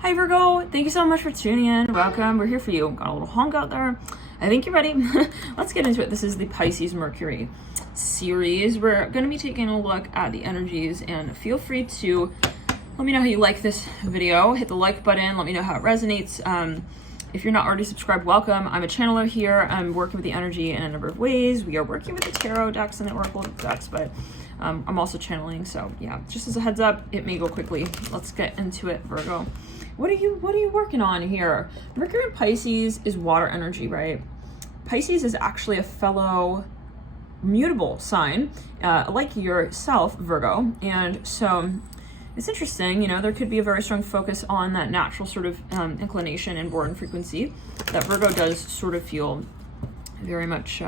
Hi Virgo, thank you so much for tuning in. Welcome, we're here for you. Got a little honk out there. I think you're ready. Let's get into it. This is the Pisces Mercury series. We're going to be taking a look at the energies, and feel free to let me know how you like this video. Hit the like button, let me know how it resonates. If you're not already subscribed, welcome. I'm a channeler here. I'm working with the energy in a number of ways. We are working with the tarot decks and the oracle decks, but I'm also channeling. So yeah, just as a heads up, it may go quickly. Let's get into it, Virgo. What are you working on here? Mercury in Pisces is water energy, right? Pisces is actually a fellow mutable sign, like yourself, Virgo. And so it's interesting, you know, there could be a very strong focus on that natural sort of inclination and born frequency that Virgo does sort of feel very much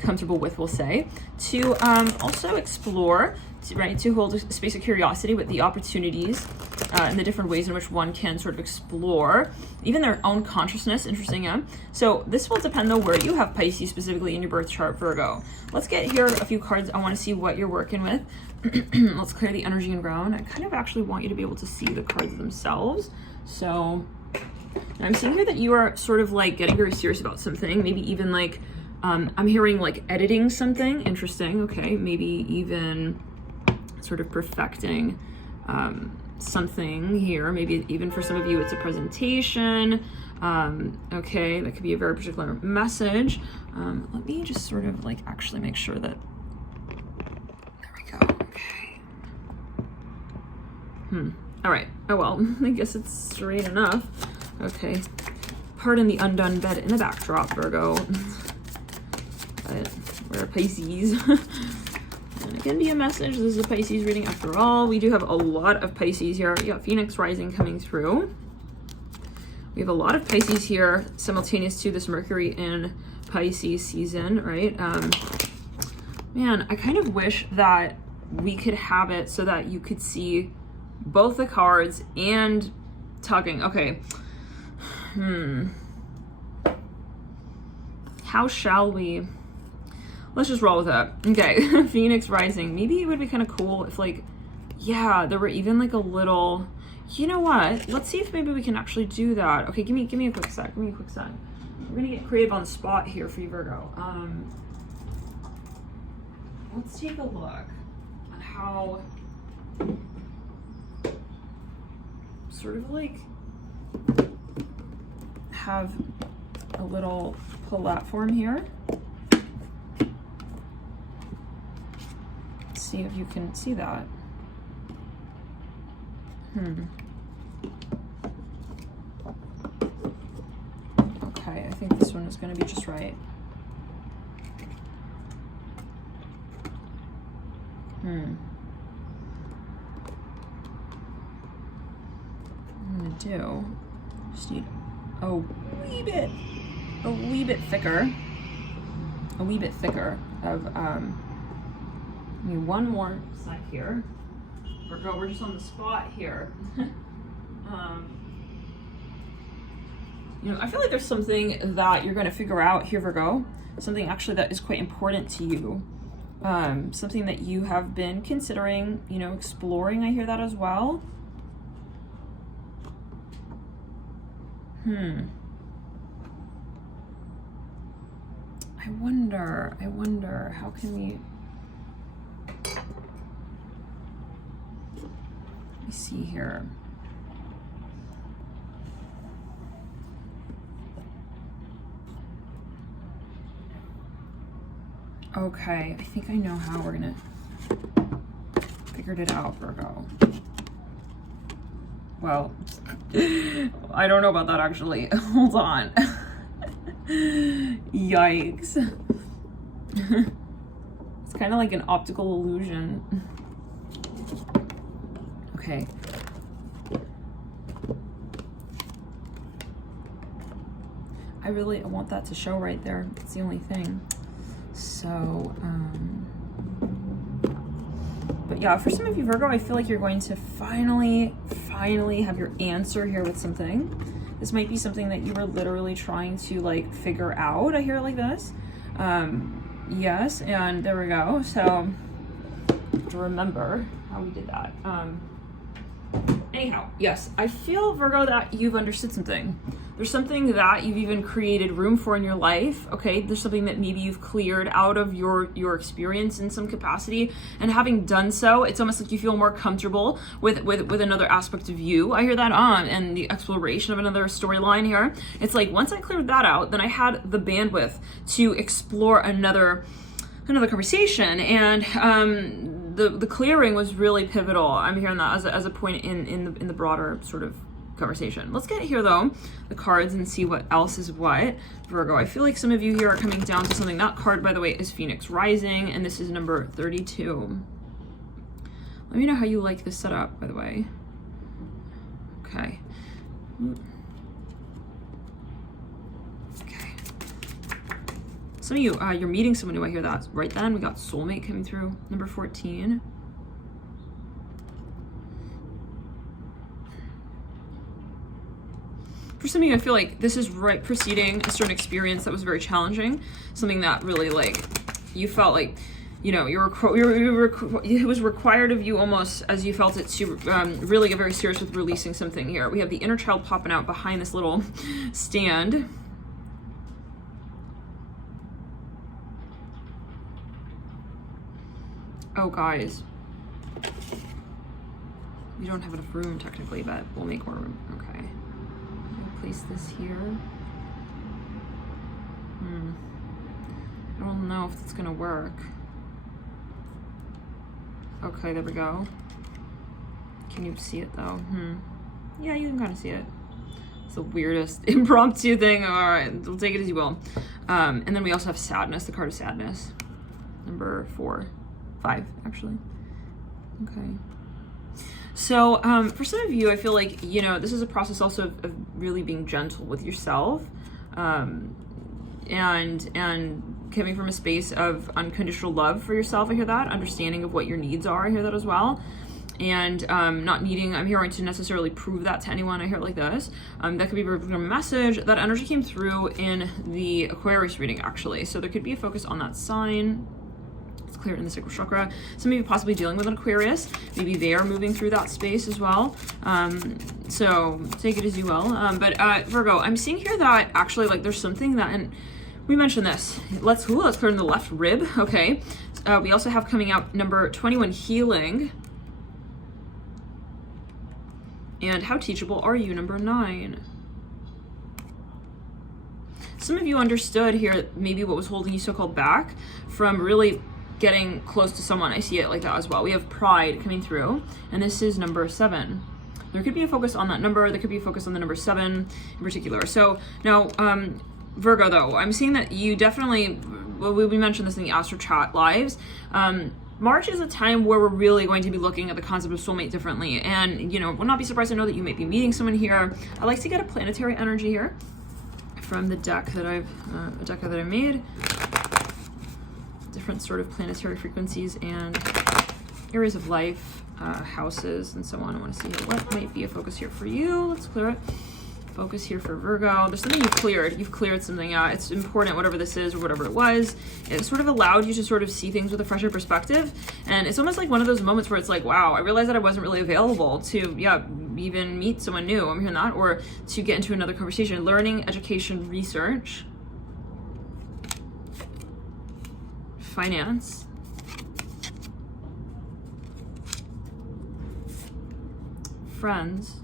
comfortable with, we'll say, to also explore, to hold a space of curiosity with the opportunities and the different ways in which one can sort of explore even their own consciousness. Interesting, yeah? So this will depend, though, where you have Pisces specifically in your birth chart, Virgo. Let's get here a few cards. I want to see what you're working with. Let's clear the energy and ground. I kind of actually want you to be able to see the cards themselves. So I'm seeing here that you are sort of like getting very serious about something, maybe even like I'm hearing like editing something. Interesting. Okay, maybe even sort of perfecting something here. Maybe even for some of you it's a presentation. Okay, that could be a very particular message. Let me just sort of like actually make sure that there we go. Okay. All right. Oh well, I guess it's straight enough. Okay, pardon the undone bed in the backdrop, Virgo. But we're a Pisces. And it can be a message. This is a Pisces reading after all. We do have a lot of Pisces here. You got Phoenix rising coming through. We have a lot of Pisces here simultaneous to this Mercury in Pisces season, right? Man, I kind of wish that we could have it so that you could see both the cards and tugging. Okay. How shall we? Let's just roll with that. Okay, Phoenix rising. Maybe it would be kind of cool if, like, yeah, there were even like a little, you know what? Let's see if maybe we can actually do that. Okay, give me a quick sec. Give me a quick sec. We're gonna get creative on the spot here for you, Virgo. Let's take a look at how sort of like have a little platform here. See if you can see that. Okay, I think this one is going to be just right. I'm going to do, just need a wee bit thicker of give me one more sec here. Virgo, we're just on the spot here. You know, I feel like there's something that you're going to figure out here, Virgo. Something actually that is quite important to you. Something that you have been considering, you know, exploring. I hear that as well. I wonder, how can we... Let me see here. Okay, I think I know how we're gonna figured it out, Virgo. Well, I don't know about that actually. Hold on. Yikes. It's kind of like an optical illusion. Okay. I want that to show right there. It's the only thing. So, but yeah, for some of you, Virgo, I feel like you're going to finally have your answer here with something. This might be something that you were literally trying to like figure out. I hear it like this. Yes, and there we go. So, to remember how we did that. Anyhow, yes, I feel, Virgo, that you've understood something. There's something that you've even created room for in your life, okay? There's something that maybe you've cleared out of your experience in some capacity, and having done so, it's almost like you feel more comfortable with another aspect of you. I hear that on, and the exploration of another storyline here. It's like, once I cleared that out, then I had the bandwidth to explore another conversation, and the clearing was really pivotal. I'm hearing that as a point in the broader sort of conversation. Let's get here though, the cards, and see what else is what. Virgo, I feel like some of you here are coming down to something. That card, by the way, is Phoenix Rising, and this is number 32. Let me know how you like this setup, by the way. Okay. Okay. Some of you, you're meeting someone new. I hear that. Right then, we got soulmate coming through, number 14. For some of you, I feel like this is right preceding a certain experience that was very challenging. Something that really, like, you felt like, you know, it was required of you almost, as you felt it, to really get very serious with releasing something here. We have the inner child popping out behind this little stand. Oh, guys. We don't have enough room, technically, but we'll make more room. Okay. Place this here. I don't know if it's gonna work. Okay, there we go. Can you see it though? Yeah, you can kind of see it. It's the weirdest impromptu thing. All right, we'll take it as you will. And then we also have sadness, the card of sadness. Number 5, actually. Okay. So for some of you, I feel like, you know, this is a process also of really being gentle with yourself, and coming from a space of unconditional love for yourself. I hear that. Understanding of what your needs are. I hear that as well. And not needing, I'm hearing, to necessarily prove that to anyone. I hear it like this. That could be a message. That energy came through in the Aquarius reading, actually. So there could be a focus on that sign. Clear in the sacral chakra. Some of you possibly dealing with an Aquarius. Maybe they are moving through that space as well. So take it as you will. But Virgo, I'm seeing here that actually, like, there's something that, and we mentioned this. Let's clear in the left rib. Okay. We also have coming out number 21, healing. And how teachable are you, number 9. Some of you understood here maybe what was holding you so-called back from really getting close to someone. I see it like that as well. We have pride coming through, and this is number 7. There could be a focus on that number. There could be a focus on the number 7 in particular. So now, Virgo, though, I'm seeing that you definitely, well, we mentioned this in the Astro Chat lives. March is a time where we're really going to be looking at the concept of soulmate differently. And, you know, will not be surprised to know that you may be meeting someone here. I like to get a planetary energy here from the deck that I made. Different sort of planetary frequencies and areas of life, houses, and so on. I want to see what might be a focus here for you. Let's clear it. Focus here for Virgo. There's something you've cleared. You've cleared something out. It's important, whatever this is or whatever it was. It sort of allowed you to sort of see things with a fresher perspective. And it's almost like one of those moments where it's like, wow, I realized that I wasn't really available to, even meet someone new. I'm hearing that. Or to get into another conversation. Learning, education, research. Finance, friends,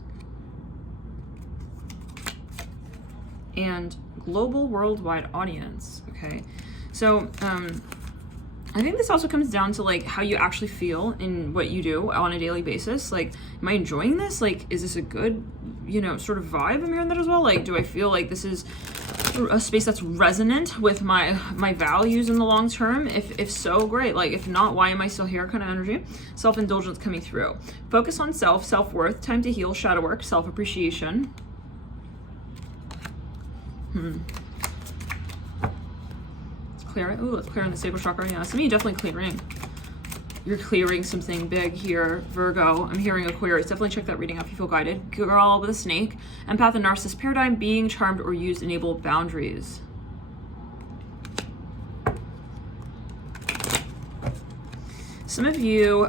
and global worldwide audience. Okay, so I think this also comes down to like how you actually feel in what you do on a daily basis. Like, am I enjoying this? Like, is this a good, you know, sort of vibe? I'm hearing that as well. Like, do I feel like this is a space that's resonant with my values in the long term? If so, great. Like, if not, why am I still here? Kind of energy. Self-indulgence coming through. Focus on self-worth, time to heal, shadow work, self-appreciation. Let's clear it. Ooh, let's clear in the sacral chakra. Yeah, some of you definitely clearing. You're clearing something big here, Virgo. I'm hearing Aquarius. Definitely check that reading out if you feel guided. Girl with a snake. Empath and narcissist paradigm. Being charmed or used. Enable boundaries. Some of you,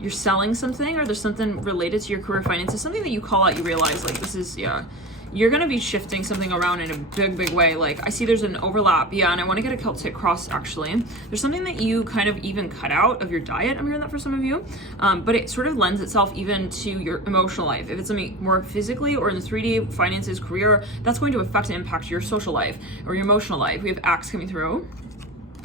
you're selling something, or there's something related to your career finances, something that you call out, you realize like this is, yeah, you're going to be shifting something around in a big way. Like I see there's an overlap. Yeah. And I want to get a Celtic cross actually. There's something that you kind of even cut out of your diet. I'm hearing that for some of you. But it sort of lends itself even to your emotional life. If it's something more physically or in the 3D, finances, career, that's going to affect and impact your social life or your emotional life. We have acts coming through.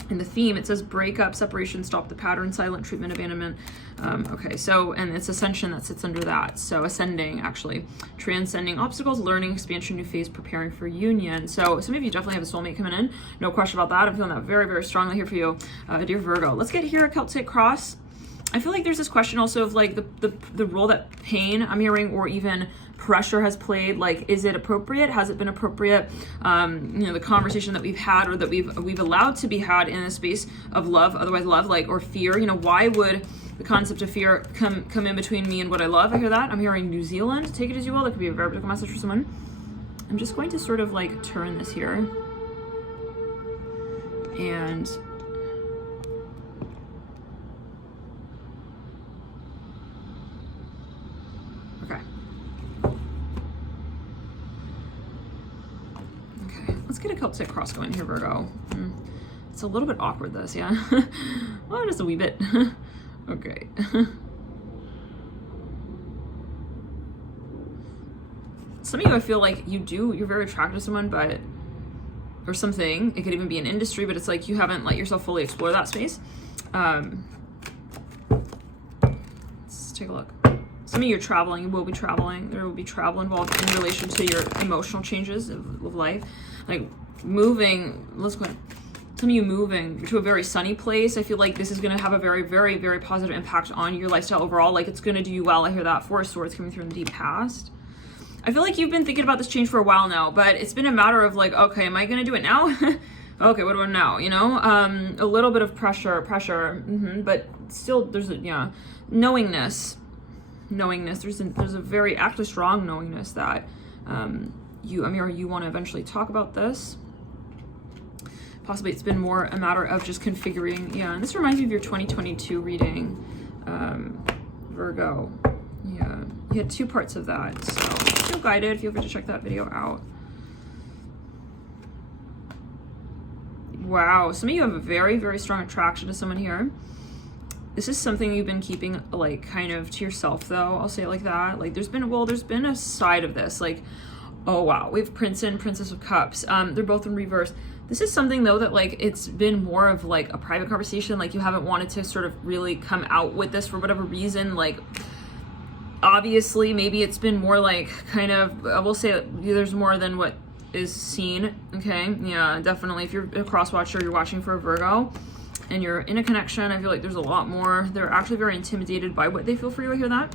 In the theme, it says breakup, separation, stop the pattern, silent treatment, abandonment. Okay, so, and it's ascension that sits under that. So ascending, actually, transcending obstacles, learning, expansion, new phase, preparing for union. So some of you definitely have a soulmate coming in. No question about that. I'm feeling that very strongly here for you, dear Virgo. Let's get here a Celtic cross. I feel like there's this question also of like the role that pain, I'm hearing, or even pressure has played. Like, is it appropriate? Has it been appropriate? You know, the conversation that we've had or that we've allowed to be had in a space of love, otherwise love, like, or fear. You know, why would the concept of fear come in between me and what I love? I hear that. I'm hearing New Zealand. Take it as you will. That could be a very particular message for someone. I'm just going to sort of like turn this here. And let's get a Celtic cross going here, Virgo. It's a little bit awkward, this, yeah? Well, just a wee bit. Okay. Some of you, I feel like you're very attracted to someone, but, or something. It could even be an industry, but it's like you haven't let yourself fully explore that space. Let's take a look. Some of you are traveling, you will be traveling. There will be travel involved in relation to your emotional changes of life. Like moving, let's go ahead. Some of you moving to a very sunny place. I feel like this is going to have a very positive impact on your lifestyle overall. Like it's going to do you well. I hear that. Four of Swords coming through in the deep past. I feel like you've been thinking about this change for a while now, but it's been a matter of like, okay, am I going to do it now? Okay, what do I do now? You know, a little bit of pressure, but still there's a, yeah, knowingness. There's a very active, strong knowingness that you want to eventually talk about this. Possibly it's been more a matter of just configuring. Yeah, and this reminds me of your 2022 reading, Virgo. Yeah, you had two parts of that. So feel guided. Feel free to check that video out. Wow, some of you have a very strong attraction to someone here. This is something you've been keeping like kind of to yourself though. I'll say it like that. Like there's been a side of this. Like, oh wow, we have Prince and Princess of Cups. They're both in reverse. This is something though that like it's been more of like a private conversation. Like you haven't wanted to sort of really come out with this for whatever reason. Like obviously maybe it's been more like kind of, I will say that there's more than what is seen. Okay, yeah, definitely. If you're a cross watcher, you're watching for a Virgo and you're in a connection, I feel like there's a lot more. They're actually very intimidated by what they feel for you. I hear that.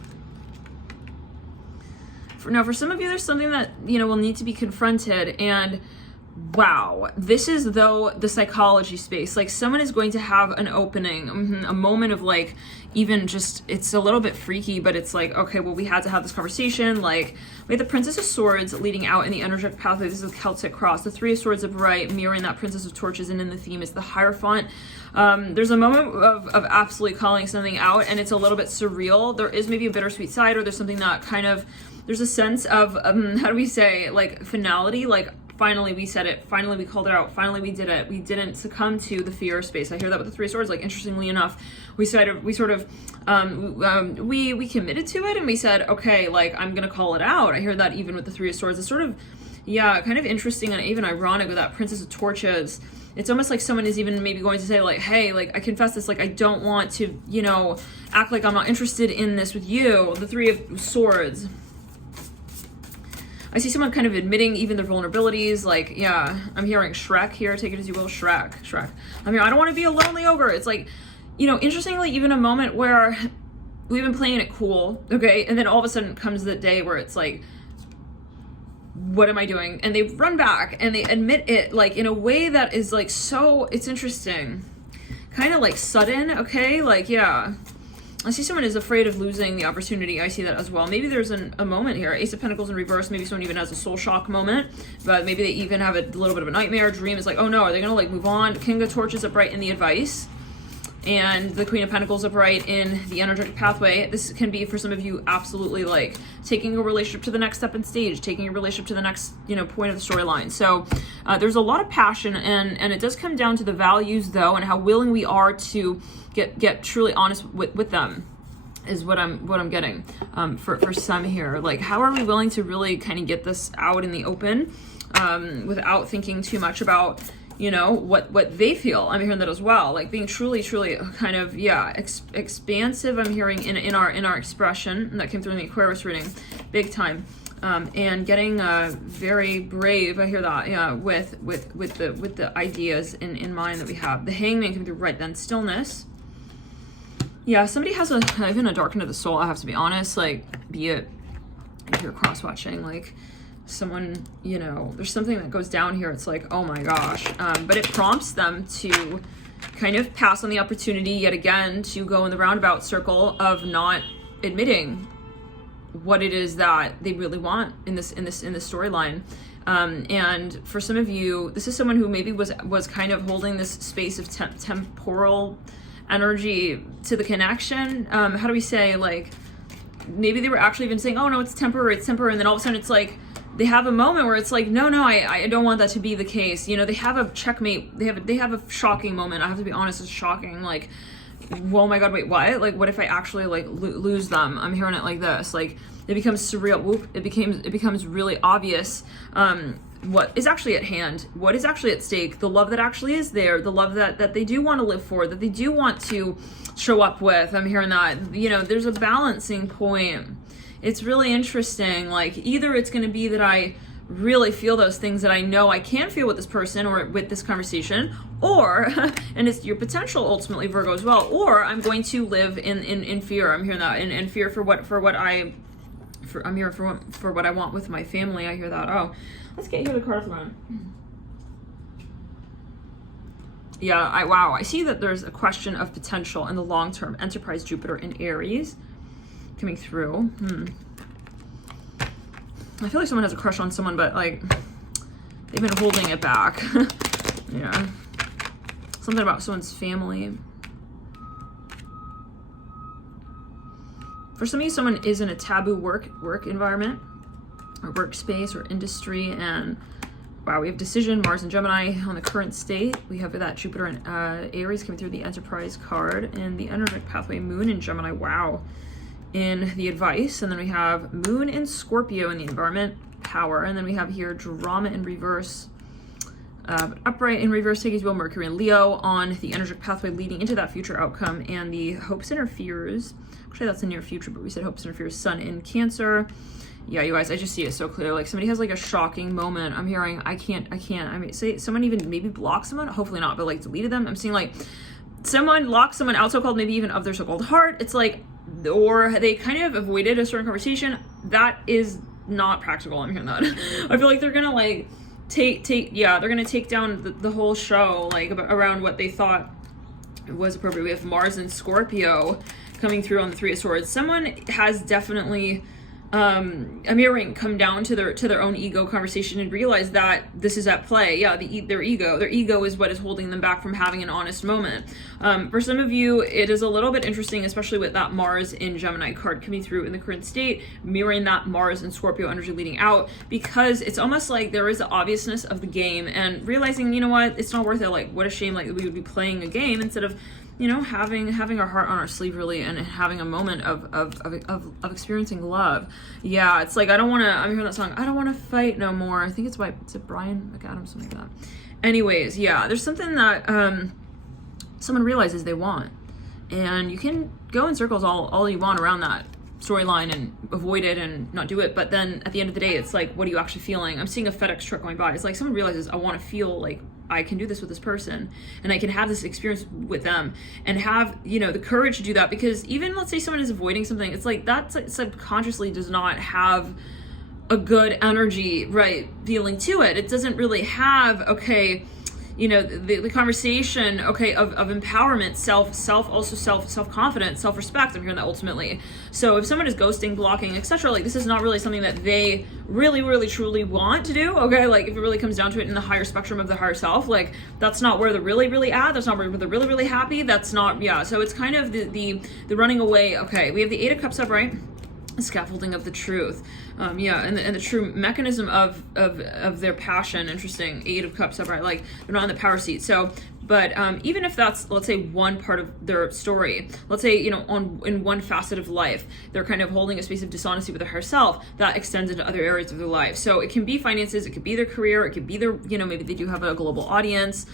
For some of you, there's something that, you know, will need to be confronted. And wow, this is though the psychology space. Like someone is going to have an opening, a moment of like, even just, it's a little bit freaky, but it's like, okay, well, we had to have this conversation. Like we have the Princess of Swords leading out in the energetic pathway. This is the Celtic cross. The Three of Swords upright, mirroring that Princess of Torches, and in the theme is the Hierophant. There's a moment of absolutely calling something out, and it's a little bit surreal. There is maybe a bittersweet side, or there's something that kind of, there's a sense of, how do we say, like finality, like finally we said it, finally we called it out, finally we did it, we didn't succumb to the fear space. I hear that with the Three of Swords. Like interestingly enough, we committed to it, and we said, okay, like I'm gonna call it out. I hear that even with the Three of Swords. It's sort of, yeah, kind of interesting and even ironic with that Princess of Torches. It's almost like someone is even maybe going to say like, hey, like I confess this, like I don't want to, you know, act like I'm not interested in this with you. The Three of Swords. I see someone kind of admitting even their vulnerabilities. Like, yeah, I'm hearing Shrek here. Take it as you will. Shrek. I'm here. I don't want to be a lonely ogre. It's like, you know, interestingly, even a moment where we've been playing it cool, okay, and then all of a sudden comes the day where it's like, what am I doing? And they run back and they admit it, like in a way that is like so, it's interesting, kind of like sudden, okay, like, yeah. I see someone is afraid of losing the opportunity. I see that as well. Maybe there's a moment here. Ace of Pentacles in reverse. Maybe someone even has a soul shock moment, but maybe they even have a little bit of a nightmare dream. It's like, oh no, are they gonna like move on? King of Torches upright in the advice. and the Queen of Pentacles upright in the energetic pathway. This can be for some of you absolutely like taking a relationship to the next step in stage, taking a relationship to the next, point of the storyline. So there's a lot of passion, and it does come down to the values though, and how willing we are to get truly honest with them, is what I'm getting for some here. Like, how are we willing to really kind of get this out in the open without thinking too much about what they feel. I'm hearing that as well, like being truly kind of expansive. I'm hearing in our expression, and that came through in the Aquarius reading big time, and getting very brave. I hear that, with the ideas in mind that we have. The Hangman came through right then. Stillness. Somebody has even a dark into the soul, I have to be honest, like, be it if you're cross-watching, like someone, there's something that goes down here. It's like, oh my gosh. But it prompts them to kind of pass on the opportunity yet again to go in the roundabout circle of not admitting what it is that they really want in this storyline. And for some of you, this is someone who maybe was kind of holding this space of temporal energy to the connection. How do we say, like, maybe they were actually even saying, oh no, it's temporary, and then all of a sudden it's like they have a moment where it's like, no, I don't want that to be the case. They have a checkmate, they have a shocking moment. I have to be honest, it's shocking. Like, oh my god, wait, what? Like, what if I actually like lose them? I'm hearing it like this. Like, it becomes surreal. Whoop, it becomes really obvious what is actually at hand, what is actually at stake, the love that actually is there, the love that they do want to live for, that they do want to show up with. I'm hearing that, there's a balancing point. It's really interesting. Like, either it's going to be that I really feel those things that I know I can feel with this person or with this conversation, or, and it's your potential ultimately, Virgo, as well, or I'm going to live in fear. I'm hearing that, in fear for what I want with my family. I hear that. Oh, let's get here the card throne. I see that there's a question of potential in the long term. Enterprise, Jupiter in Aries coming through. I feel like someone has a crush on someone, but like they've been holding it back. Something about someone's family. For some of you, someone is in a taboo work environment or workspace or industry, and wow, we have decision, Mars and Gemini on the current state. We have that Jupiter and Aries coming through the Enterprise card, and the energetic pathway, Moon in Gemini, wow, in the advice. And then we have Moon in Scorpio in the environment, power. And then we have here drama in reverse, upright in reverse, take as well, Mercury and Leo on the energetic pathway leading into that future outcome, and the hopes and fears. Actually, that's the near future, but we said hopes and fears, Sun in Cancer. Yeah, you guys, I just see it so clear. Like, somebody has like a shocking moment. I'm hearing, I can't. I mean, say someone even maybe blocked someone, hopefully not, but like deleted them. I'm seeing like someone locked someone out, so-called, maybe even of their so-called heart. It's like, or they kind of avoided a certain conversation. That is not practical. I'm hearing that. I feel like they're gonna like they're gonna take down the whole show, like around what they thought was appropriate. We have Mars and Scorpio coming through on the Three of Swords. Someone has definitely I'm hearing come down to their own ego conversation and realize that this is at play. Their ego is what is holding them back from having an honest moment. For some of you, it is a little bit interesting, especially with that Mars in Gemini card coming through in the current state, mirroring that Mars and Scorpio energy leading out, because it's almost like there is the obviousness of the game and realizing, you know what, it's not worth it. Like, what a shame, like we would be playing a game instead of, having our heart on our sleeve, really, and having a moment of experiencing love. Yeah, it's like, I'm hearing that song, I don't want to fight no more. I think it's by, is it Brian McAdams, something like that. Anyways, yeah, there's something that someone realizes they want, and you can go in circles all you want around that storyline and avoid it and not do it, but then at the end of the day, it's like, what are you actually feeling? I'm seeing a FedEx truck going by. It's like someone realizes, I want to feel like I can do this with this person, and I can have this experience with them, and have the courage to do that. Because even, let's say someone is avoiding something, it's like that subconsciously does not have a good energy, right, feeling to it. It doesn't really have, okay, you know, the conversation, okay, of empowerment, self-confidence, self-respect. I'm hearing that ultimately. So if someone is ghosting, blocking, etc., like, this is not really something that they really truly want to do, okay? Like, if it really comes down to it in the higher spectrum of the higher self, like, that's not where they're really at. That's not where they're really happy. That's not, yeah. So it's kind of the running away. Okay, we have the Eight of Cups upright. Scaffolding of the truth, yeah, and the true mechanism of their passion. Interesting. Eight of Cups upright, like, they're not in the power seat. So, but even if that's, let's say, one part of their story, let's say, you know, in one facet of life, they're kind of holding a space of dishonesty with their higher self that extends into other areas of their life. So it can be finances, it could be their career, it could be their, you know, maybe they do have a global audience.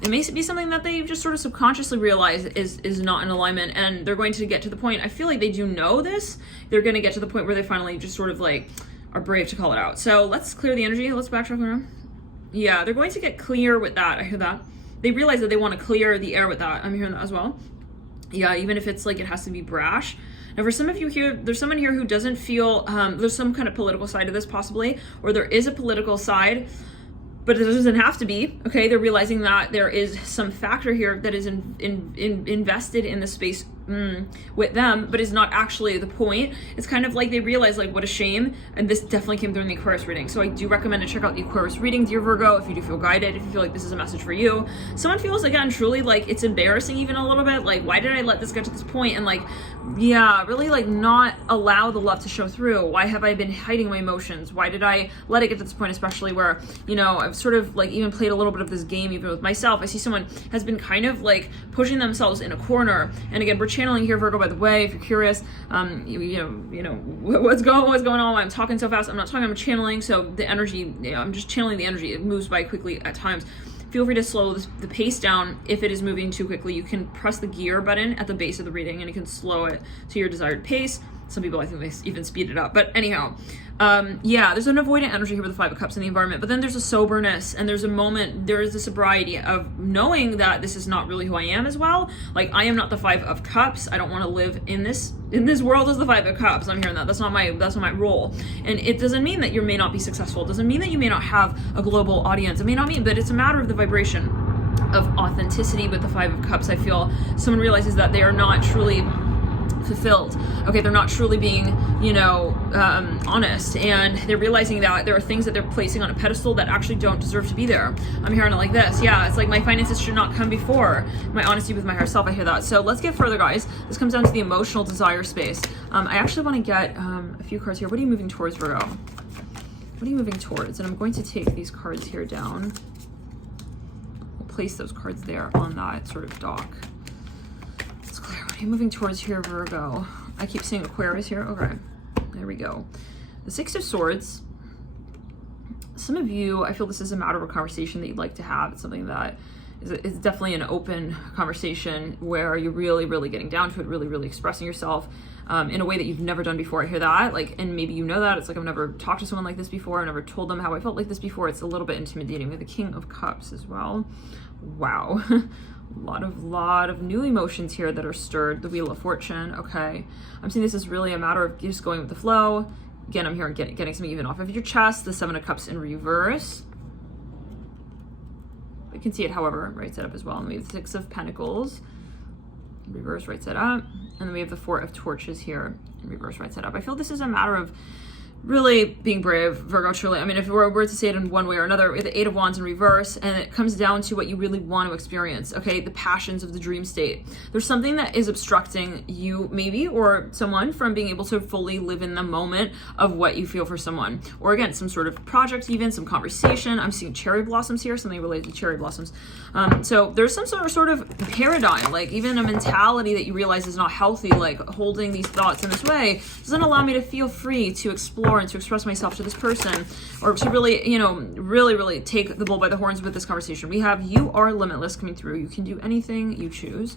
It may be something that they just sort of subconsciously realize is not in alignment, and they're going to get to the point, I feel like they do know this, they're going to get to the point where they finally just sort of like are brave to call it out. So let's clear the energy. Let's backtrack around. Yeah, they're going to get clear with that. I hear that. They realize that they want to clear the air with that. I'm hearing that as well. Yeah, even if it's like it has to be brash. Now, for some of you here, there's someone here who doesn't feel, there's some kind of political side to this possibly, or there is a political side, but it doesn't have to be, okay? They're realizing that there is some factor here that is invested in the space with them, but is not actually the point. It's kind of like they realize, like, what a shame, and this definitely came through in the Aquarius reading. So I do recommend to check out the Aquarius reading, dear Virgo, if you do feel guided, if you feel like this is a message for you. Someone feels, again, truly like it's embarrassing even a little bit, like, why did I let this get to this point? And like, yeah, really like not allow the love to show through. Why have I been hiding my emotions? Why did I let it get to this point, especially where, you know, I've sort of like even played a little bit of this game even with myself. I see someone has been kind of like pushing themselves in a corner. And again, we're channeling here, Virgo, by the way, if you're curious, you know what's going on. I'm talking so fast. I'm not talking, I'm channeling. So the energy, you know, I'm just channeling the energy. It moves by quickly at times. Feel free to slow the pace down if it is moving too quickly. You can press the gear button at the base of the reading and you can slow it to your desired pace. Some people, I think, they even speed it up. But anyhow, yeah, there's an avoidant energy here with the Five of Cups in the environment. But then there's a soberness, and there's a moment, there is the sobriety of knowing that this is not really who I am as well. Like, I am not the Five of Cups. I don't want to live in this world as the Five of Cups. I'm hearing that. That's not my role. And it doesn't mean that you may not be successful. It doesn't mean that you may not have a global audience. It may not mean, but it's a matter of the vibration of authenticity with the Five of Cups. I feel someone realizes that they are not truly fulfilled. Okay, they're not truly being, you know, honest, and they're realizing that there are things that they're placing on a pedestal that actually don't deserve to be there. I'm hearing it like this. Yeah, it's like my finances should not come before my honesty with my higher self. I hear that. So let's get further, guys. This comes down to the emotional desire space. I actually want to get a few cards here. What are you moving towards, Virgo? What are you moving towards? And I'm going to take these cards here down. We'll place those cards there on that sort of dock. What are you moving towards here, Virgo? I keep seeing Aquarius here. Okay, there we go. The Six of Swords. Some of you, I feel this is a matter of a conversation that you'd like to have. It's something that is definitely an open conversation where you're really getting down to it, really expressing yourself in a way that you've never done before. I hear that, like, and maybe you know that. It's like, I've never talked to someone like this before. I've never told them how I felt like this before. It's a little bit intimidating. We have the King of Cups as well. Wow. A lot of new emotions here that are stirred. The Wheel of Fortune. Okay, I'm seeing this is really a matter of just going with the flow. Again, I'm hearing getting something even off of your chest. The Seven of Cups in reverse. You can see it, however, right side up as well. And we have the Six of Pentacles in reverse, right side up. And then we have the Four of Torches here in reverse, right side up. I feel this is a matter of really being brave, Virgo, truly. I mean, if we were to say it in one way or another, with the Eight of Wands in reverse, and it comes down to what you really want to experience, okay? The passions of the dream state. There's something that is obstructing you, maybe, or someone from being able to fully live in the moment of what you feel for someone. Or again, some sort of project even, some conversation. I'm seeing cherry blossoms here, something related to cherry blossoms. So there's some sort of paradigm, like even a mentality that you realize is not healthy, like holding these thoughts in this way doesn't allow me to feel free to explore and to express myself to this person, or to really, you know, really take the bull by the horns with this conversation. We have You Are Limitless coming through. You can do anything you choose.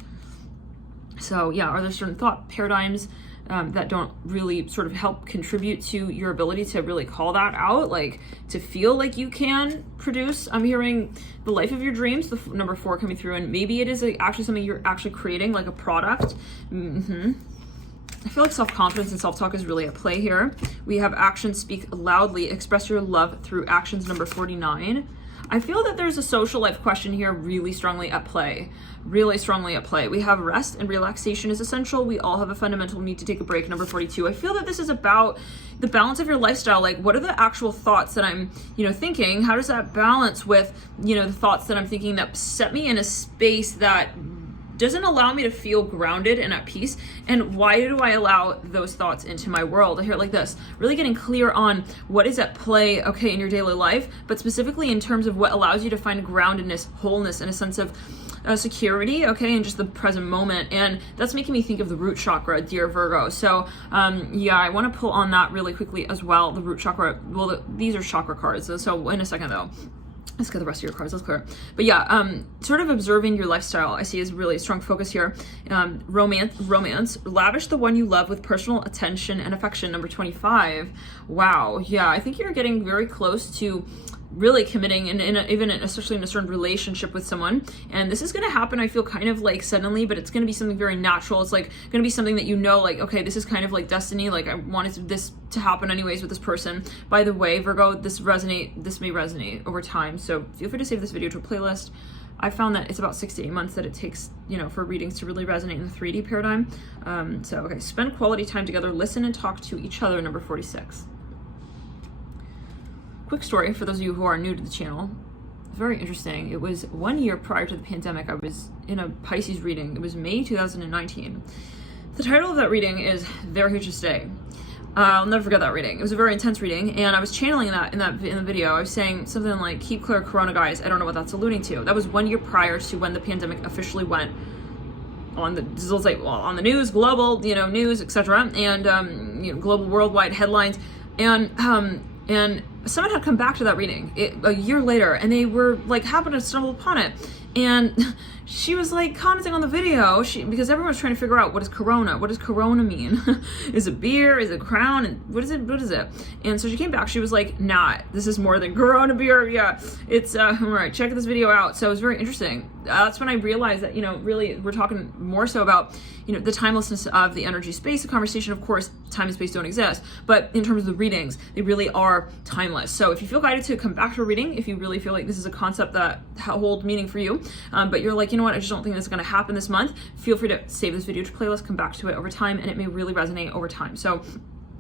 So yeah, are there certain thought paradigms that don't really sort of help contribute to your ability to really call that out, like to feel like you can produce? I'm hearing the life of your dreams, the number 4 coming through, and maybe it is actually something you're actually creating, like a product. I feel like self-confidence and self-talk is really at play here. We have actions speak loudly, express your love through actions, number 49. I feel that there's a social life question here really strongly at play. Really strongly at play. We have rest and relaxation is essential. We all have a fundamental need to take a break, number 42. I feel that this is about the balance of your lifestyle. Like, what are the actual thoughts that I'm, thinking? How does that balance with, the thoughts that I'm thinking that set me in a space that doesn't allow me to feel grounded and at peace? And why do I allow those thoughts into my world? I hear it like this: really getting clear on what is at play, okay, in your daily life, but specifically in terms of what allows you to find groundedness, wholeness, and a sense of security, okay, in just the present moment. And that's making me think of the root chakra, dear Virgo. So yeah, I want to pull on that really quickly as well. The root chakra, well, these are chakra cards, so in a second though, let's get the rest of your cards, let's clear. But yeah, sort of observing your lifestyle, I see is really a strong focus here. Romance, lavish the one you love with personal attention and affection, number 25. Wow, yeah, I think you're getting very close to really committing especially in a certain relationship with someone. And this is going to happen, I feel, kind of like suddenly, but it's going to be something very natural. It's like going to be something that like, okay, this is kind of like destiny. Like, I wanted this to happen anyways with this person. By the way, Virgo, this may resonate over time. So feel free to save this video to a playlist. I found that it's about 6 to 8 months that it takes, for readings to really resonate in the 3D paradigm. So, okay, spend quality time together, listen and talk to each other, number 46. Quick story for those of you who are new to the channel. Very interesting. It was 1 year prior to the pandemic. I was in a Pisces reading. It was May 2019. The title of that reading is They're Here to Stay. I'll never forget that reading. It was a very intense reading, and I was channeling that in the video. I was saying something like, keep clear Corona, guys. I don't know what that's alluding to. That was 1 year prior to when the pandemic officially went on the news, global, news, etc., and global worldwide headlines. And someone had come back to that reading a year later, and they were like, happened to stumble upon it, and she was like commenting on the video, because everyone was trying to figure out, what is Corona? What does Corona mean? Is it beer? Is it crown? And what is it? And so she came back. She was like, nah, this is more than Corona beer. Yeah, it's all right. Check this video out. So it was very interesting. That's when I realized that, really we're talking more so about, the timelessness of the energy space. The conversation, of course, time and space don't exist, but in terms of the readings, they really are timeless. So if you feel guided to come back to a reading, if you really feel like this is a concept that holds meaning for you, but you're like, what, I just don't think this is going to happen this month, feel free to save this video to playlist, come back to it over time, and it may really resonate over time. So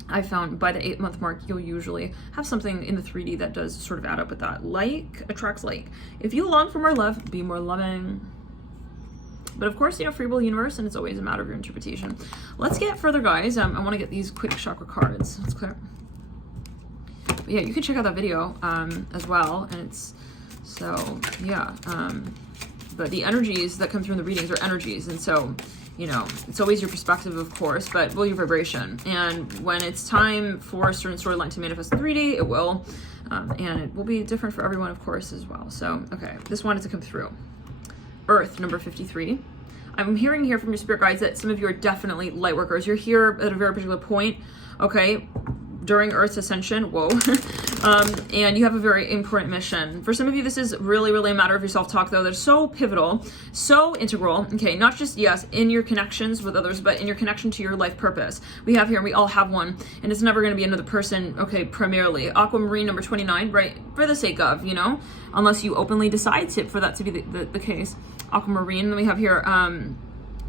I found by the 8-month mark, you'll usually have something in the 3D that does sort of add up with that. Like attracts like. If you long for more love, be more loving. But of course, free will universe, and it's always a matter of your interpretation. Let's get further, guys. I want to get these quick chakra cards. Let's clear. But yeah, you can check out that video as well. And it's, so yeah. But the energies that come through in the readings are energies. And so, it's always your perspective, of course, but will your vibration. And when it's time for a certain storyline to manifest in 3D, it will. And it will be different for everyone, of course, as well. So, okay, this wanted to come through. Earth, number 53. I'm hearing here from your spirit guides that some of you are definitely light workers. You're here at a very particular point, okay, during Earth's ascension, whoa, and you have a very important mission. For some of you, this is really, really a matter of your self-talk, though. That's so pivotal, so integral, okay, not just, yes, in your connections with others, but in your connection to your life purpose. We have here, we all have one, and it's never going to be another person, okay, primarily. Aquamarine, number 29, right, for the sake of, unless you openly decide for that to be the case. Aquamarine, then we have here,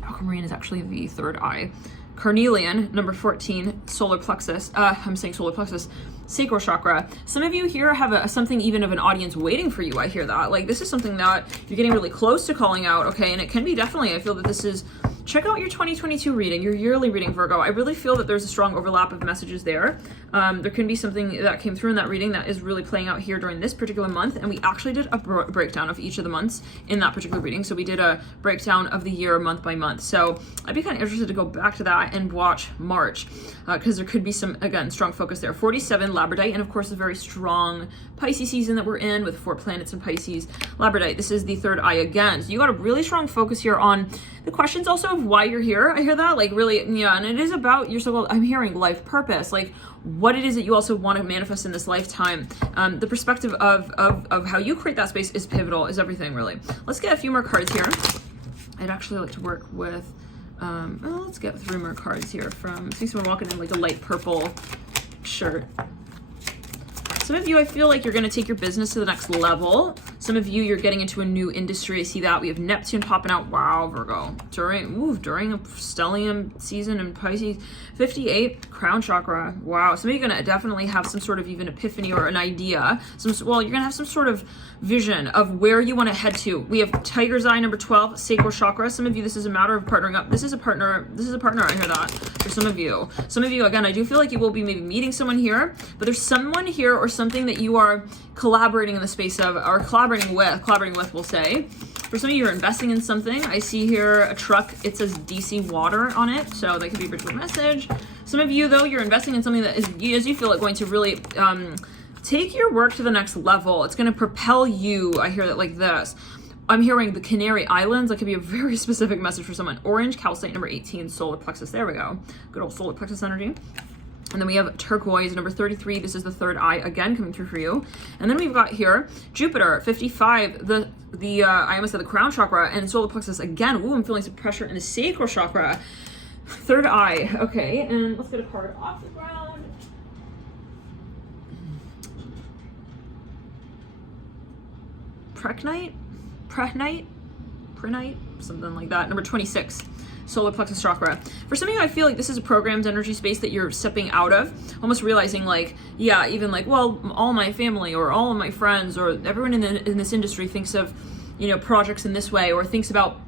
Aquamarine is actually the third eye. Carnelian, number 14, solar plexus, I'm saying solar plexus, sacral chakra. Some of you here have something even of an audience waiting for you. I hear that. Like, this is something that you're getting really close to calling out, okay? And it can be definitely, I feel that this is, check out your 2022 reading, your yearly reading, Virgo. I really feel that there's a strong overlap of messages there. There can be something that came through in that reading that is really playing out here during this particular month. And we actually did a breakdown of each of the months in that particular reading. So we did a breakdown of the year month by month. So I'd be kind of interested to go back to that and watch March, because there could be some, again, strong focus there. 47, Labradorite, and of course a very strong Pisces season that we're in with 4 planets in Pisces. Labradorite, this is the third eye again. So you got a really strong focus here on the questions also of why you're here. I hear that, like, really, yeah, and it is about your so-called, I'm hearing life purpose, like what it is that you also want to manifest in this lifetime. The perspective of how you create that space is pivotal, is everything, really. Let's get a few more cards here. I'd actually like to work with, well, let's get 3 more cards here from, see someone walking in like a light purple shirt. Some of you, I feel like you're going to take your business to the next level. Some of you, you're getting into a new industry. I see that. We have Neptune popping out. Wow, Virgo. During a stellium season in Pisces. 58, crown chakra. Wow. Some of you are going to definitely have some sort of even epiphany or an idea. Well, you're going to have some sort of vision of where you want to head to. We have tiger's eye, number 12, sacral chakra. Some of you, this is a matter of partnering up. This is a partner. I hear that for some of you. Some of you, again, I do feel like you will be maybe meeting someone here, but there's someone here or something that you are collaborating in the space of, or collaborating with, we'll say. For some of you, you're investing in something. I see here a truck. It says DC water on it, so that could be a virtual message. Some of you, though, you're investing in something that is, as you feel it, going to really take your work to the next level. It's going to propel you. I hear that like this. I'm hearing the Canary Islands. That could be a very specific message for someone. Orange, calcite, number 18, solar plexus. There we go. Good old solar plexus energy. And then we have turquoise, number 33. This is the third eye, again, coming through for you. And then we've got here Jupiter, 55, I almost said the crown chakra, and solar plexus again. Ooh, I'm feeling some pressure in the sacral chakra. Third eye. Okay, and let's get a card off the ground. Prenite, something like that. Number 26. Solar plexus chakra. For some of you, I feel like this is a programmed energy space that you're stepping out of, almost realizing like, yeah, even like, well, all my family or all of my friends or everyone in this industry thinks of, projects in this way, or thinks about,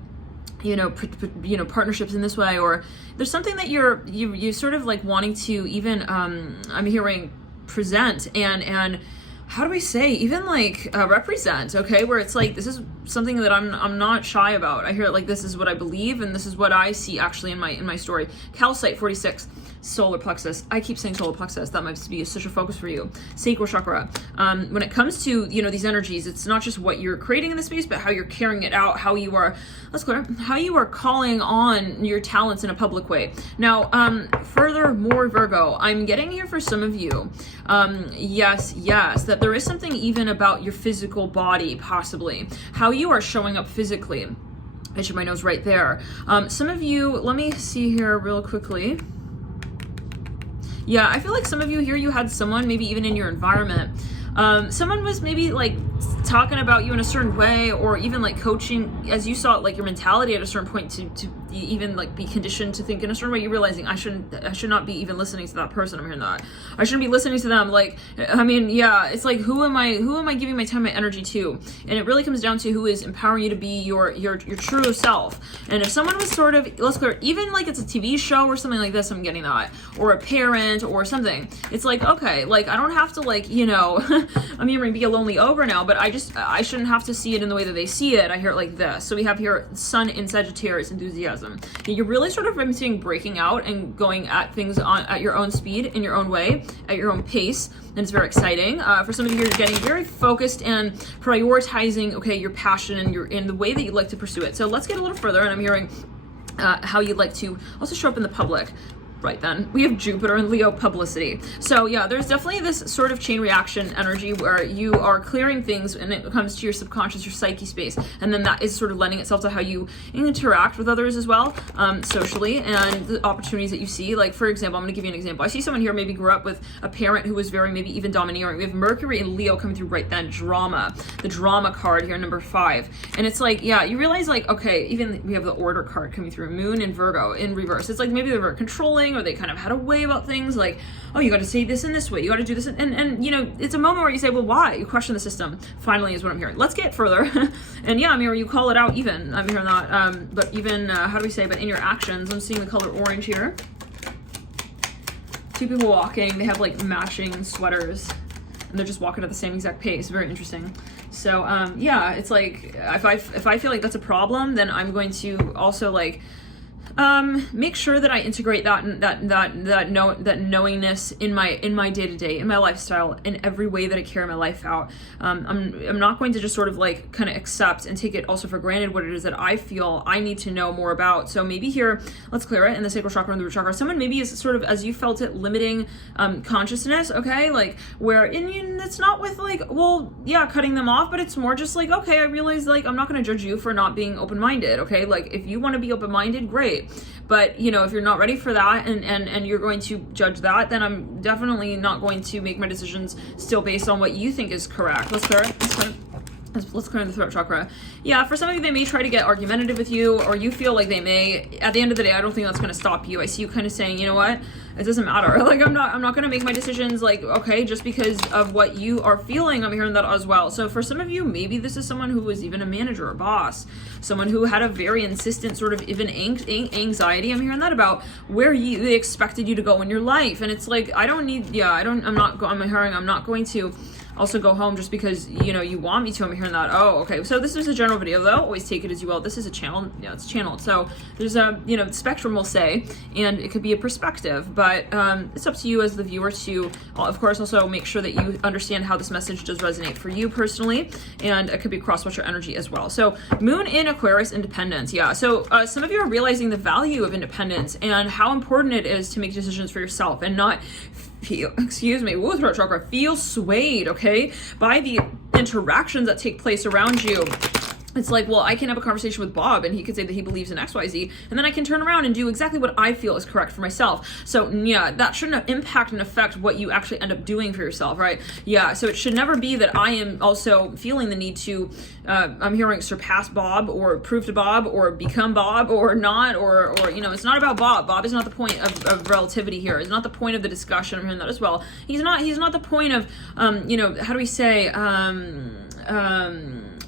partnerships in this way, or there's something that you sort of like wanting to even, I'm hearing present and how do we say, even like represent, okay, where it's like, this is something that I'm not shy about. I hear it like, this is what I believe, and this is what I see actually in my story. Calcite, 46, solar plexus. I keep saying solar plexus. That might be such a focus for you. Sacral chakra. When it comes to, these energies, it's not just what you're creating in the space, but how you're carrying it out, how you are, how you are calling on your talents in a public way. Now, furthermore, Virgo, I'm getting here for some of you, yes, that there is something even about your physical body, possibly, how you are showing up physically. I should my nose right there. Some of you, let me see here real quickly. Yeah, I feel like some of you here, you had someone, maybe even in your environment, someone was maybe like talking about you in a certain way, or even like coaching, as you saw like your mentality at a certain point to even like be conditioned to think in a certain way. You're realizing I should not be even listening to that person. I'm hearing that I shouldn't be listening to them. Like, I mean, yeah, it's like, who am I giving my time, my energy to? And it really comes down to who is empowering you to be your true self. And if someone was sort of, let's clear, even like it's a TV show or something like this, I'm getting that, or a parent or something. It's like, okay, like I don't have to like, I'm hearing be a lonely ogre now, but I shouldn't have to see it in the way that they see it. I hear it like this. So we have here Sun in Sagittarius, enthusiasm. You're really sort of seeing breaking out and going at things at your own speed, in your own way, at your own pace, and it's very exciting. For some of you, you're getting very focused and prioritizing, okay, your passion and in the way that you'd like to pursue it. So let's get a little further, and I'm hearing how you'd like to also show up in the public. Right then, we have Jupiter and Leo, publicity. So yeah, there's definitely this sort of chain reaction energy where you are clearing things when it comes to your subconscious, your psyche space, and then that is sort of lending itself to how you interact with others as well, socially, and the opportunities that you see. Like, for example, I'm going to give you an example. I see someone here maybe grew up with a parent who was very maybe even domineering. We have Mercury and Leo coming through right then, drama, the drama card here, number 5. And it's like, yeah, you realize like, okay, even we have the order card coming through, Moon and Virgo in reverse. It's like maybe they were controlling, or they kind of had a way about things, like, oh, you got to say this in this way, you got to do this, and it's a moment where you say, well, why? You question the system. Finally, is what I'm hearing. Let's get further. And yeah, I mean, where you call it out, even I'm hearing that. But even how do we say? But in your actions, I'm seeing the color orange here. 2 people walking. They have like matching sweaters, and they're just walking at the same exact pace. Very interesting. So yeah, it's like if I feel like that's a problem, then I'm going to also like make sure that I integrate that knowingness in my day-to-day, in my lifestyle, in every way that I carry my life out. I'm not going to just sort of like kind of accept and take it also for granted what it is that I feel I need to know more about. So maybe here, let's clear it in the sacral chakra and the root chakra. Someone maybe is sort of, as you felt it, limiting consciousness, okay? Like where, and it's not with like, well, yeah, cutting them off, but it's more just like, okay, I realize like I'm not going to judge you for not being open-minded, okay? Like if you want to be open-minded, great. But if you're not ready for that and you're going to judge that, then I'm definitely not going to make my decisions still based on what you think is correct. Let's clear it. Let's clear the throat chakra. Yeah, for some of you, they may try to get argumentative with you, or you feel like they may. At the end of the day, I don't think that's going to stop you. I see you kind of saying, you know what, it doesn't matter. Like, I'm not going to make my decisions, like, okay, just because of what you are feeling. I'm hearing that as well. So for some of you, maybe this is someone who was even a manager or boss, someone who had a very insistent sort of even anxiety. I'm hearing that about where they expected you to go in your life. And it's like, I'm not going to also go home just because, you know, you want me to. I'm hearing that. Oh, okay. So this is a general video, though. Always take it as you will. This is a channel. Yeah, it's channeled. So there's a, you know, spectrum, we'll say, and it could be a perspective, but it's up to you as the viewer to, of course, also make sure that you understand how this message does resonate for you personally, and it could be cross-watcher energy as well. So Moon in Aquarius, independence. Yeah. So some of you are realizing the value of independence and how important it is to make decisions for yourself and not feel swayed, okay, by the interactions that take place around you. It's like, well, I can have a conversation with Bob and he could say that he believes in XYZ, and then I can turn around and do exactly what I feel is correct for myself. So yeah, that shouldn't impact and affect what you actually end up doing for yourself, right? Yeah, so it should never be that I am also feeling the need to, I'm hearing surpass Bob or prove to Bob or become Bob or not, or you know, it's not about Bob. Bob is not the point of relativity here. It's not the point of the discussion. I'm hearing that as well. He's not the point of, you know, how do we say,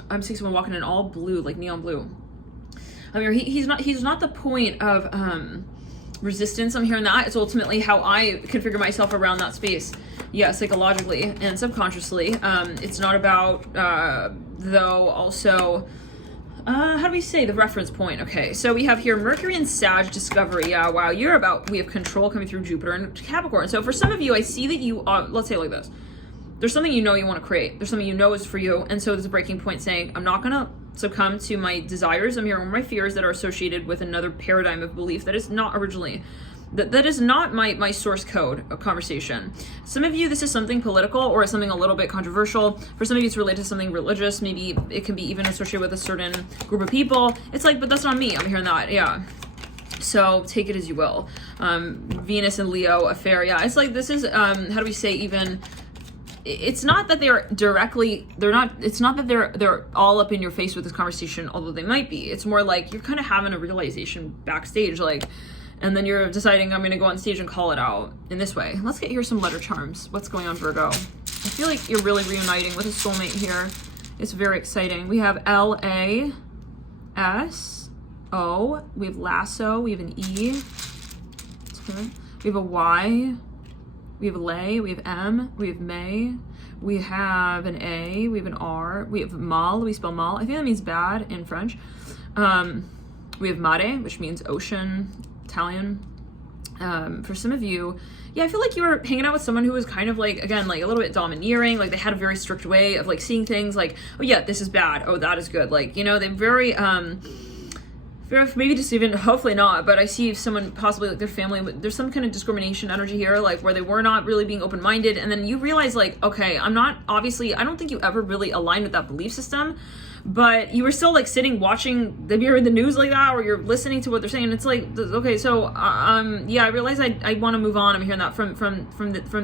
I'm seeing someone walking in all blue, like neon blue. I mean, he's not the point of resistance. I'm hearing that. It's ultimately how I configure myself around that space. Yeah, psychologically and subconsciously. It's not about, though, also, how do we say the reference point? Okay, so we have here Mercury and Sag discovery. Yeah, wow, we have control coming through Jupiter and Capricorn. So for some of you, I see that you are, let's say it like this. There's something you know you want to create. There's something you know is for you. And so there's a breaking point saying, I'm not going to succumb to my desires. I'm hearing my fears that are associated with another paradigm of belief that is not originally, that is not my source code of conversation. Some of you, this is something political or something a little bit controversial. For some of you, it's related to something religious. Maybe it can be even associated with a certain group of people. It's like, but that's not me. I'm hearing that. Yeah. So take it as you will. Venus and Leo affair. Yeah. It's like, this is, how do we say even, it's not that it's not that they're all up in your face with this conversation, although they might be. It's more like you're kind of having a realization backstage, like, and then you're deciding, I'm going to go on stage and call it out in this way. Let's get here some letter charms. What's going on, Virgo? I feel like you're really reuniting with a soulmate here. It's very exciting. We have L-A-S-O. We have lasso. We have an E. We have a Y. We have lay, we have M, we have May, we have an A, we have an R, we have mal, we spell mal. I think that means bad in French. We have mare, which means ocean, Italian. For some of you, yeah, I feel like you were hanging out with someone who was kind of like, again, like a little bit domineering, like they had a very strict way of like seeing things like, oh yeah, this is bad, oh that is good. Like, you know, they're very, maybe just even, hopefully not, but I see someone possibly like their family, there's some kind of discrimination energy here, like where they were not really being open-minded, and then you realize like, okay, I don't think you ever really aligned with that belief system, but you were still like sitting watching you're in the news like that, or you're listening to what they're saying, and it's like, okay, so yeah, I realize I want to move on. I'm hearing that from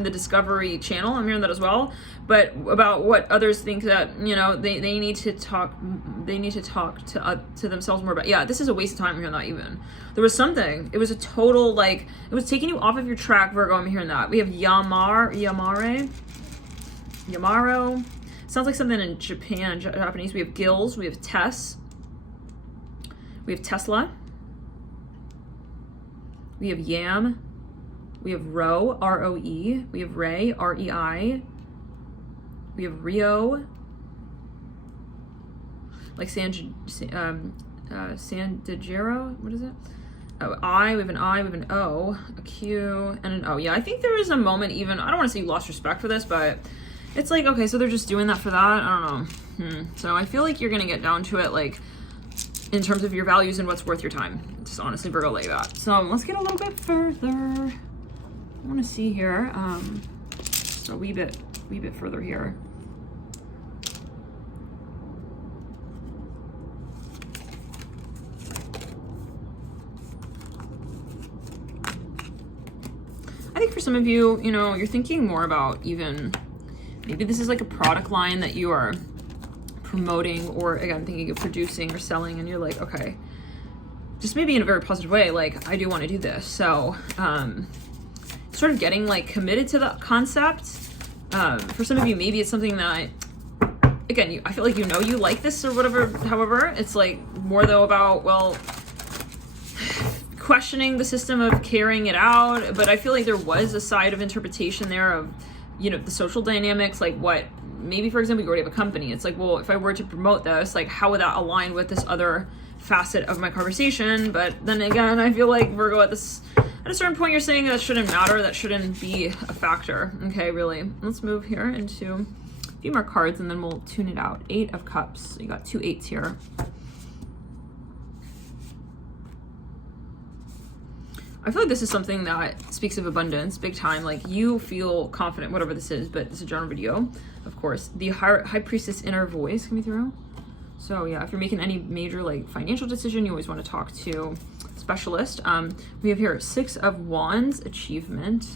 the Discovery Channel. I'm hearing that as well, but about what others think that, you know, they need to talk to themselves more about. Yeah, this is a waste of time. I'm hearing that. Even there was something, it was a total, like, it was taking you off of your track, Virgo. I'm hearing that. We have Yamaro. Sounds like something in Japanese. We have Gills, we have Tess, we have Tesla, we have Yam, we have Ro, R-O-E, we have Ray, R-E-I, we have Rio, like San Diego, what is it? Oh, I, we have an I, we have an O, a Q, and an O. Yeah, I think there is a moment even, I don't want to say you lost respect for this, but it's like, okay, so they're just doing that for that? I don't know. So I feel like you're going to get down to it, like, in terms of your values and what's worth your time. Just honestly, Virgo, like that. So let's get a little bit further. I want to see here. Just a wee bit further here. I think for some of you, you know, you're thinking more about even, maybe this is like a product line that you are promoting, or again, thinking of producing or selling, and you're like, okay, just maybe in a very positive way, like, I do want to do this. So sort of getting like committed to the concept. For some of you, maybe it's something that, again, I feel like you like this or whatever. However, it's like more though about, well, questioning the system of carrying it out. But I feel like there was a side of interpretation there of, you know, the social dynamics, like what, maybe for example, you already have a company. It's like, well, if I were to promote this, like how would that align with this other facet of my conversation? But then again, I feel like Virgo, at a certain point, you're saying that shouldn't matter, that shouldn't be a factor. Okay, really. Let's move here into a few more cards and then we'll tune it out. 8 of Cups. You got 2 8s here. I feel like this is something that speaks of abundance, big time. Like, you feel confident, whatever this is, but this is a general video, of course. The High Priestess inner voice coming through. So yeah, if you're making any major like financial decision, you always want to talk to a specialist. We have here 6 of Wands, achievement.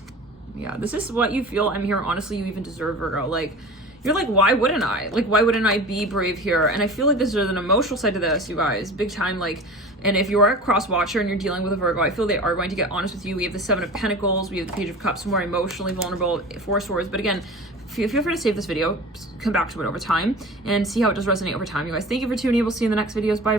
Yeah, this is what you feel. I'm here, honestly, you even deserve, Virgo. Like, you're like, why wouldn't I? Like, why wouldn't I be brave here? And I feel like there's an emotional side to this, you guys, big time. Like, and if you are a cross watcher and you're dealing with a Virgo, I feel they are going to get honest with you. We have the 7 of Pentacles, we have the Page of Cups, more emotionally vulnerable, 4 Swords. But again, feel free to save this video, come back to it over time, and see how it does resonate over time. You guys, thank you for tuning in. We'll see you in the next videos. Bye.